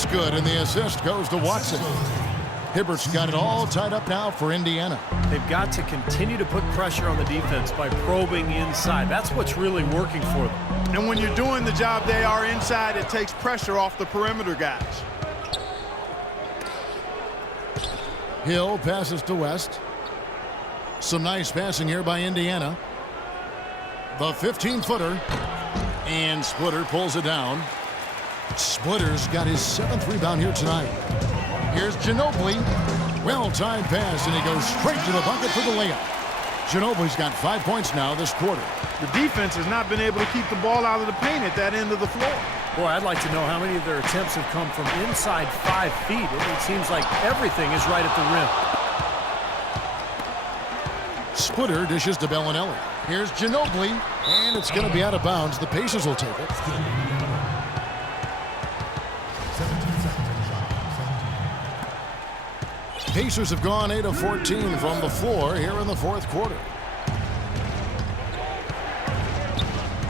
That's good, and the assist goes to Watson. Hibbert's got it all tied up now for Indiana. They've got to continue to put pressure on the defense by probing inside. That's what's really working for them. And when you're doing the job they are inside, it takes pressure off the perimeter guys. Hill passes to West. Some nice passing here by Indiana. The 15-footer. And Splitter pulls it down. Splitter's got his 7th rebound here tonight. Here's Ginobili. Well-timed pass, and he goes straight to the bucket for the layup. Ginobili's got 5 points now this quarter. The defense has not been able to keep the ball out of the paint at that end of the floor. Boy, I'd like to know how many of their attempts have come from inside 5 feet. It seems like everything is right at the rim. Splitter dishes to Bellinelli. Here's Ginobili, and it's going to be out of bounds. The Pacers will take it. Pacers have gone 8 of 14 from the floor here in the 4th quarter.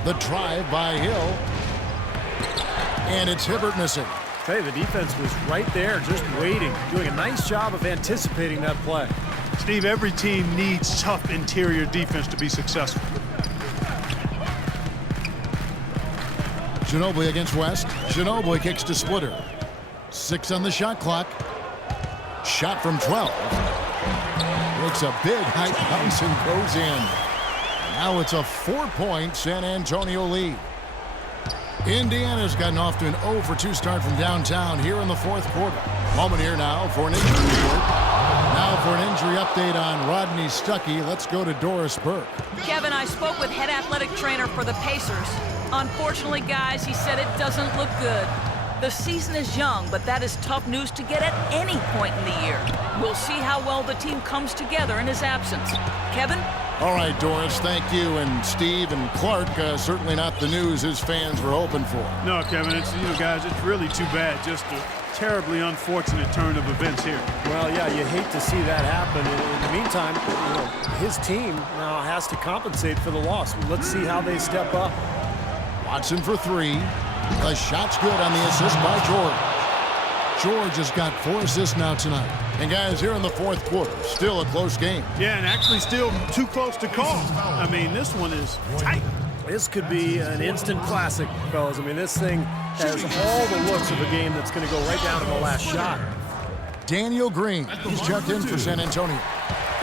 The drive by Hill. And it's Hibbert missing. Hey, the defense was right there just waiting, doing a nice job of anticipating that play. Steve, every team needs tough interior defense to be successful. Ginobili against West. Ginobili kicks to Splitter. 6 on the shot clock. Shot from 12. Makes a big high bounce and goes in. Now it's a 4-point San Antonio lead. Indiana's gotten off to an 0 for 2 start from downtown here in the 4th quarter. Moment here now for an injury report. Now for an injury update on Rodney Stuckey. Let's go to Doris Burke. Kevin, I spoke with head athletic trainer for the Pacers. Unfortunately, guys, he said it doesn't look good. The season is young, but that is tough news to get at any point in the year. We'll see how well the team comes together in his absence. Kevin? All right, Doris, thank you. And Steve and Clark, certainly not the news his fans were hoping for. No, Kevin, it's, guys, it's really too bad. Just a terribly unfortunate turn of events here. Well, yeah, you hate to see that happen. In the meantime, his team now has to compensate for the loss. Let's see how they step up. Watson for 3. The shot's good on the assist by George. George has got 4 assists now tonight. And guys, here in the 4th quarter, still a close game. Yeah, and actually still too close to call. I mean, this one is tight. This could be an instant classic, fellas. I mean, this thing has all the looks of a game that's going to go right down to the last shot. Daniel Green, he's checked in for San Antonio.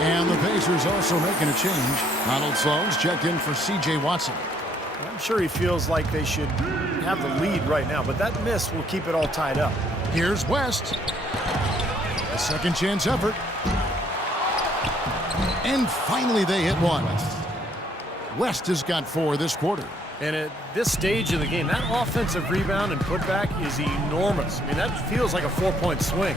And the Pacers also making a change. Donald Sloan's checked in for C.J. Watson. I'm sure he feels like they should have the lead right now, but that miss will keep it all tied up. Here's West. A second chance effort. And finally they hit one. West has got 4 this quarter. And at this stage of the game, that offensive rebound and putback is enormous. I mean, that feels like a 4-point swing.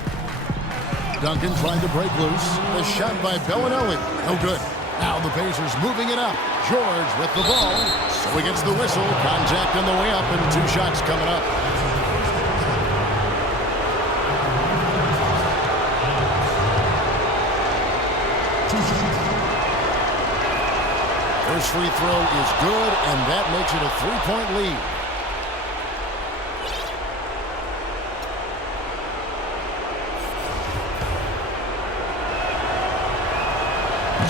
Duncan trying to break loose. The shot by Bellinelli. No good. Now the Pacers moving it up. George with the ball. So he gets the whistle. Contact on the way up and 2 shots coming up. First free throw is good, and that makes it a 3-point lead.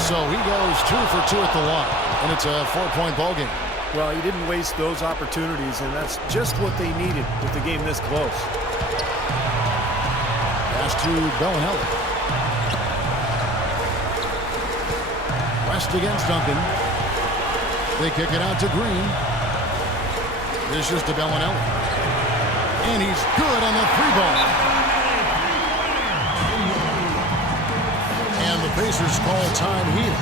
So he goes 2 for 2 at the line, and it's a 4-point ball game. Well, he didn't waste those opportunities, and that's just what they needed with the game this close. Pass to Bellinelli. West against Duncan. They kick it out to Green. This is to Bellinelli. And he's good on the 3-ball. And the Pacers call time here.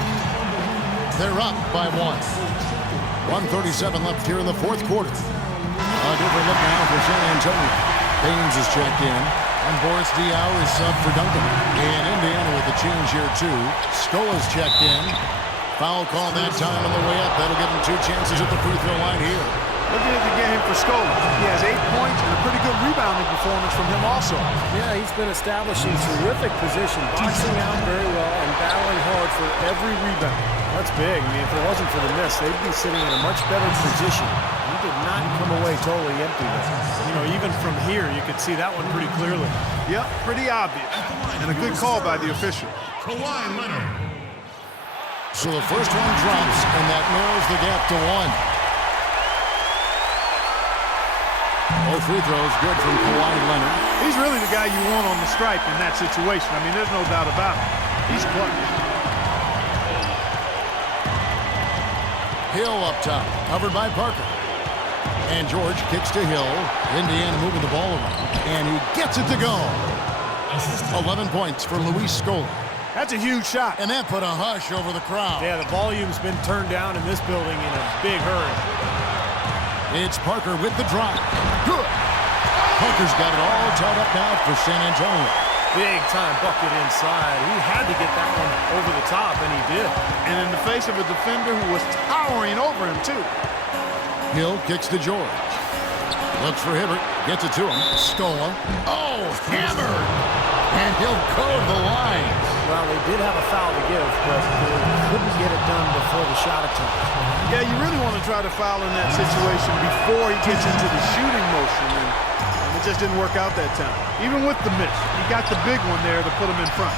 They're up by 1. 1:37 left here in the 4th quarter. A different look now for San Antonio. Baines is checked in. And Boris Diaw is sub for Duncan. And Indiana with a change here too. Scola's checked in. Foul call that time on the way up. That'll give him 2 chances at the free throw line here. Looking at the game for Scola. He has 8 points and a pretty good rebounding performance from him also. Yeah, he's been establishing terrific position, boxing out very well, and battling hard for every rebound. That's big. I mean, if it wasn't for the miss, they'd be sitting in a much better position. He did not come away totally empty there. Even even from here, you could see that one pretty clearly. Yep, pretty obvious. And a good call by the official. Kawhi Leonard. So the first one drops, and that narrows the gap to 1. Both free throws good from Kawhi Leonard. He's really the guy you want on the stripe in that situation. I mean, there's no doubt about it. He's clutch. Hill up top, covered by Parker. And George kicks to Hill. Indiana moving the ball around, and he gets it to go. 11 points for Luis Scola. That's a huge shot. And that put a hush over the crowd. Yeah, the volume's been turned down in this building in a big hurry. It's Parker with the drive. Good. Parker's got it all tied up now for San Antonio. Big time bucket inside. He had to get that one over the top, and he did. And in the face of a defender who was towering over him, too. Hill kicks to George. Looks for Hibbert. Gets it to him. Scola. Oh, hammered. And he'll code the line. Well, they did have a foul to give, but they couldn't get it done before the shot attempt. Yeah, you really want to try to foul in that situation before he gets into the shooting motion, and it just didn't work out that time. Even with the miss, he got the big one there to put him in front.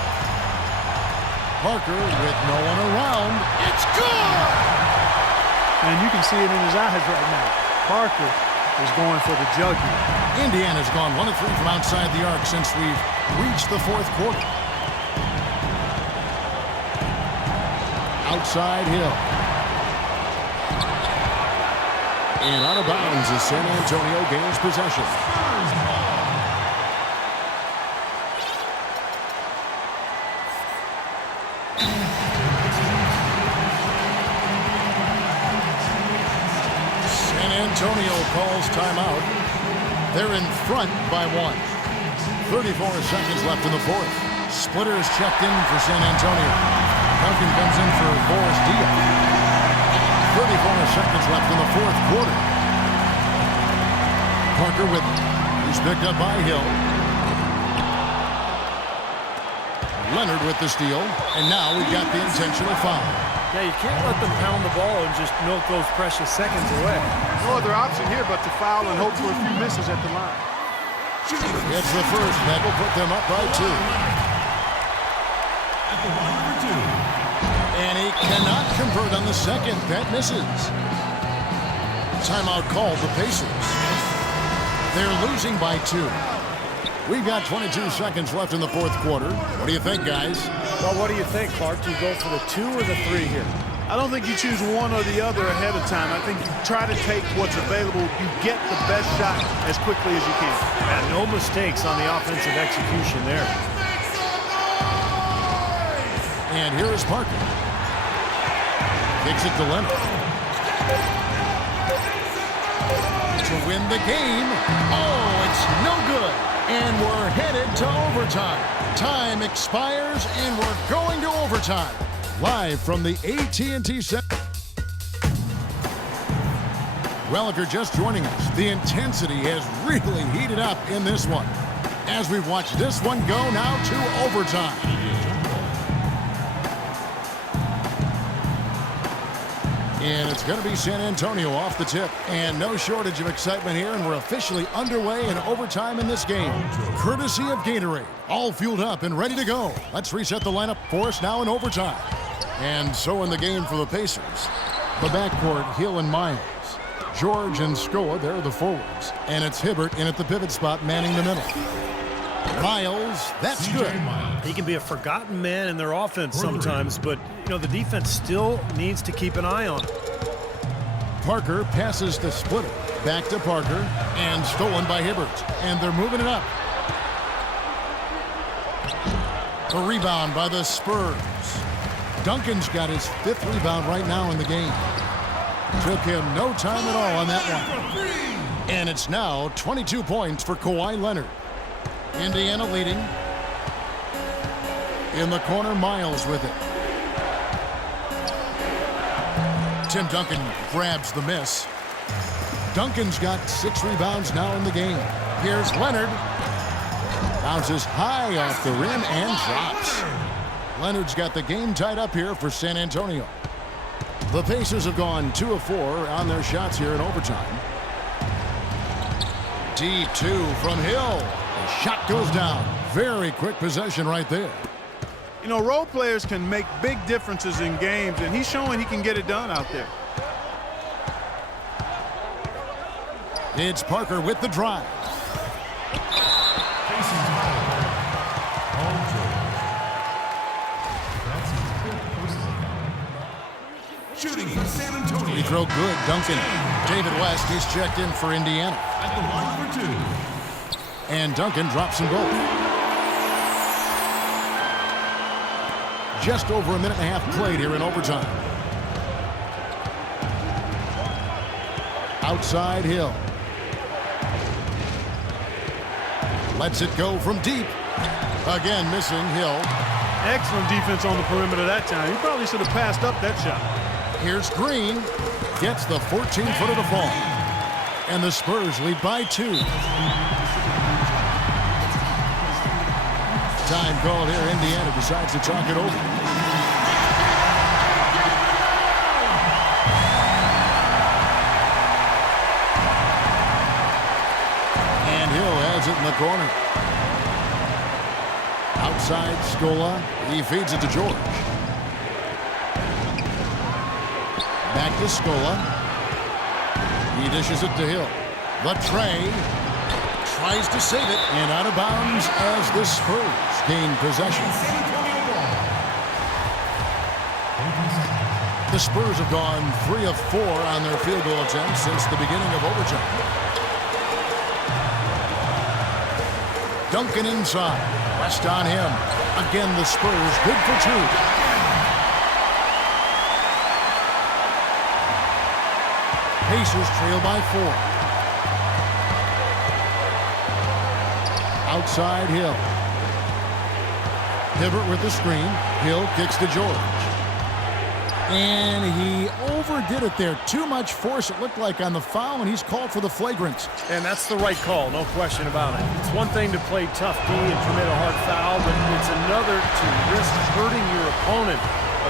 Parker with no one around. It's good! And you can see it in his eyes right now. Parker is going for the jugular. Indiana's gone 1 of 3 from outside the arc since we've reached the fourth quarter. Outside Hill. And out of bounds as San Antonio gains possession. San Antonio calls timeout. They're in front by 1. 34 seconds left in the fourth. Splitter is checked in for San Antonio. Duncan comes in for Boris Diaw. 34 seconds left in the fourth quarter. Parker with it. He's picked up by Hill. Leonard with the steal. And now we've got the intentional foul. Yeah, you can't let them pound the ball and just milk those precious seconds away. No other option here but to foul and hope for a few misses at the line. It's the first that will put them up by 2. At the line number 2. And he cannot convert on the second. That misses. Timeout called the Pacers. They're losing by 2. We've got 22 seconds left in the fourth quarter. What do you think, guys? Well, what do you think, Clark? Do you go for the 2 or the 3 here? I don't think you choose one or the other ahead of time. I think you try to take what's available. You get the best shot as quickly as you can. And no mistakes on the offensive execution there. And here is Parker. Kicks it to Leonard. To win the game. Oh, it's no good. And we're headed to overtime. Time expires, and we're going to overtime. Live from the AT&T Center. Well, if you're just joining us, the intensity has really heated up in this one. As we've watched this one go now to overtime. And it's going to be San Antonio off the tip. And no shortage of excitement here, and we're officially underway in overtime in this game. Courtesy of Gatorade. All fueled up and ready to go. Let's reset the lineup for us now in overtime. And so in the game for the Pacers. The backcourt, Hill and Miles. George and Scola, they're the forwards. And it's Hibbert in at the pivot spot, manning the middle. Miles, that's good. He can be a forgotten man in their offense sometimes, but, you know, the defense still needs to keep an eye on him. Parker passes to Splitter. Back to Parker, and stolen by Hibbert. And they're moving it up. A rebound by the Spurs. Duncan's got his 5th rebound right now in the game. Took him no time at all on that one. And it's now 22 points for Kawhi Leonard. Indiana leading. In the corner, Miles with it. Tim Duncan grabs the miss. Duncan's got 6 rebounds now in the game. Here's Leonard. Bounces high off the rim and drops. Leonard's got the game tied up here for San Antonio. The Pacers have gone 2 of 4 on their shots here in overtime. Deep two from Hill. The shot goes down. Very quick possession right there. You know, role players can make big differences in games, and he's showing he can get it done out there. It's Parker with the drive. Facing foul. Paul George. That's his fifth personal foul. Shooting for San Antonio. Free throw good. Duncan. David West, he's checked in for Indiana. At the line for two. And Duncan drops them both. Just over a minute and a half played here in overtime. Outside Hill. Lets it go from deep. Again missing Hill. Excellent defense on the perimeter that time. He probably should have passed up that shot. Here's Green. Gets the 14-footer to fall. And the Spurs lead by 2. Time called here. Indiana decides to talk it over. And Hill has it in the corner. Outside Scola. He feeds it to George. Back to Scola. He dishes it to Hill. The tray. Tries to save it. And out of bounds as the Spurs gain possession. San Antonio ball. The Spurs have gone 3 of 4 on their field goal attempts since the beginning of overtime. Duncan inside. West on him. Again, the Spurs good for 2. Pacers trail by 4. Outside Hill. Hibbert with the screen. Hill kicks to George. And he overdid it there. Too much force, it looked like, on the foul, and he's called for the flagrant. And that's the right call, no question about it. It's one thing to play tough D and commit a hard foul, but it's another to risk hurting your opponent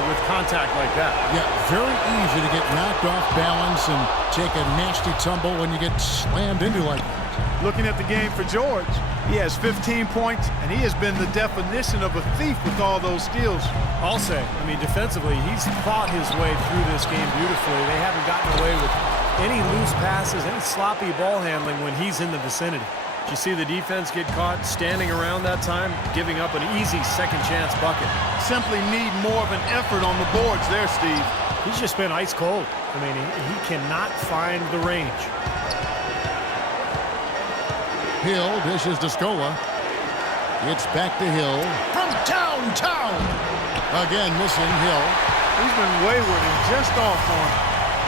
with contact like that. Yeah, very easy to get knocked off balance and take a nasty tumble when you get slammed into like that. Looking at the game for George, he has 15 points, and he has been the definition of a thief with all those steals. I'll say, I mean, defensively, he's fought his way through this game beautifully. They haven't gotten away with any loose passes, any sloppy ball handling when he's in the vicinity. Did you see the defense get caught standing around that time, giving up an easy second chance bucket? Simply need more of an effort on the boards there, Steve. He's just been ice cold. I mean, he cannot find the range. Hill dishes to Scola. It's back to Hill from downtown. Again, missing Hill. He's been wayward and just off on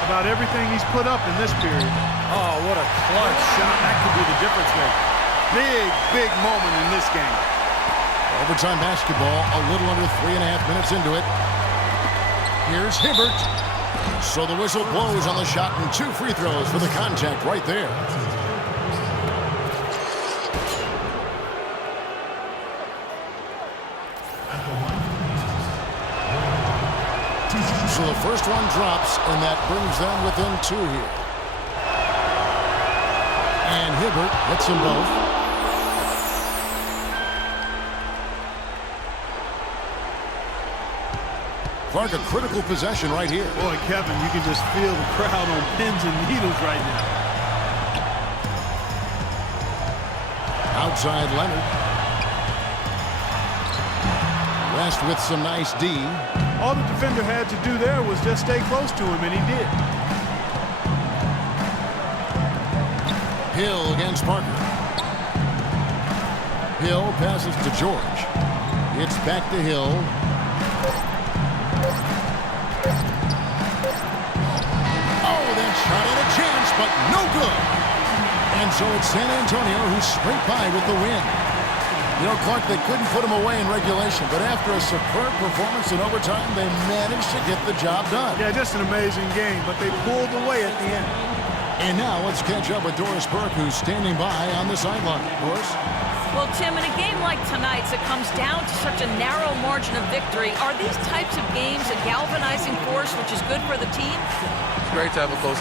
about everything he's put up in this period. Oh, what a clutch shot. That could be the difference maker. Big moment in this game. Overtime basketball, a little under 3.5 minutes into it. Here's Hibbert. So the whistle blows on the shot and 2 free throws for the contact right there. So the first one drops, and that brings them within 2 here. And Hibbert hits them both. Clark, a critical possession right here. Boy, Kevin, you can just feel the crowd on pins and needles right now. Outside Leonard. West with some nice D. All the defender had to do there was just stay close to him, and he did. Hill against Parker. Hill passes to George. It's back to Hill. Oh, that shot had a chance, but no good. And so it's San Antonio who scraped by with the win. You know, Clark, they couldn't put him away in regulation, but after a superb performance in overtime, they managed to get the job done. Yeah, just an amazing game, but they pulled away at the end. And now let's catch up with Doris Burke, who's standing by on the sideline. Doris? Well, Tim, in a game like tonight's, it comes down to such a narrow margin of victory. Are these types of games a galvanizing force which is good for the team? It's great to have a close